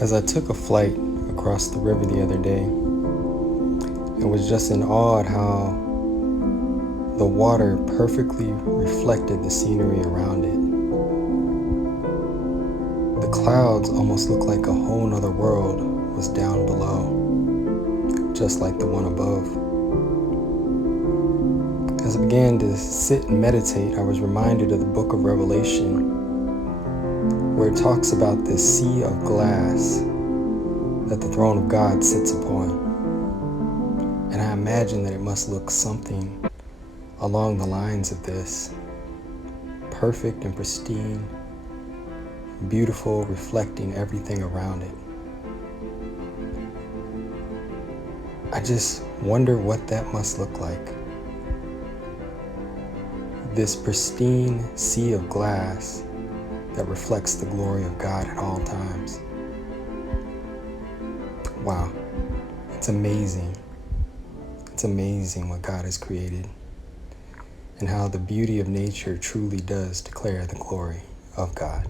As I took a flight across the river the other day, I was just in awe at how the water perfectly reflected the scenery around it. The clouds almost looked like a whole nother world was down below, just like the one above. As I began to sit and meditate, I was reminded of the book of Revelation, where it talks about this sea of glass that the throne of God sits upon. And I imagine that it must look something along the lines of this: perfect and pristine, beautiful, reflecting everything around it. I just wonder what that must look like. This pristine sea of glass that reflects the glory of God at all times. Wow, it's amazing. It's amazing what God has created and how the beauty of nature truly does declare the glory of God.